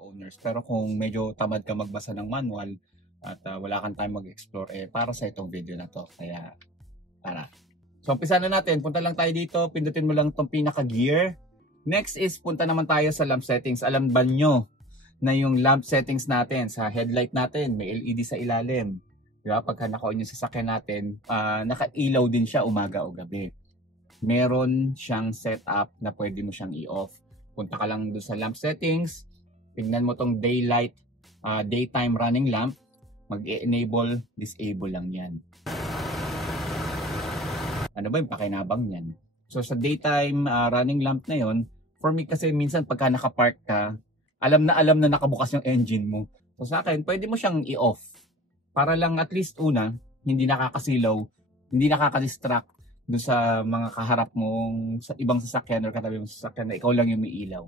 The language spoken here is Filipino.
owners. Pero kung medyo tamad ka magbasa ng manual at wala kang time mag-explore, para sa itong video na to. Kaya tara. So umpisa na natin. Punta lang tayo dito. Pindutin mo lang itong pinaka-gear. Next is punta naman tayo sa lamp settings. Alam ba nyo na yung lamp settings natin sa headlight natin, may LED sa ilalim. Diba? Pagka naka-on yung sasakyan natin, nakailaw din siya umaga o gabi. Meron siyang setup na pwede mo siyang i-off. Punta ka lang doon sa lamp settings, tingnan mo tong daylight, daytime running lamp, mag-enable, disable lang yan. Ano ba yung pakinabang yan? So sa daytime running lamp na yon, for me kasi minsan pagka nakapark ka, alam na nakabukas yung engine mo. So sa akin, pwede mo siyang i-off. Para lang at least una, hindi nakakasilaw, hindi nakaka-distract doon sa mga kaharap mong sa ibang sasakyan or katabi mong sasakyan na ikaw lang yung may ilaw.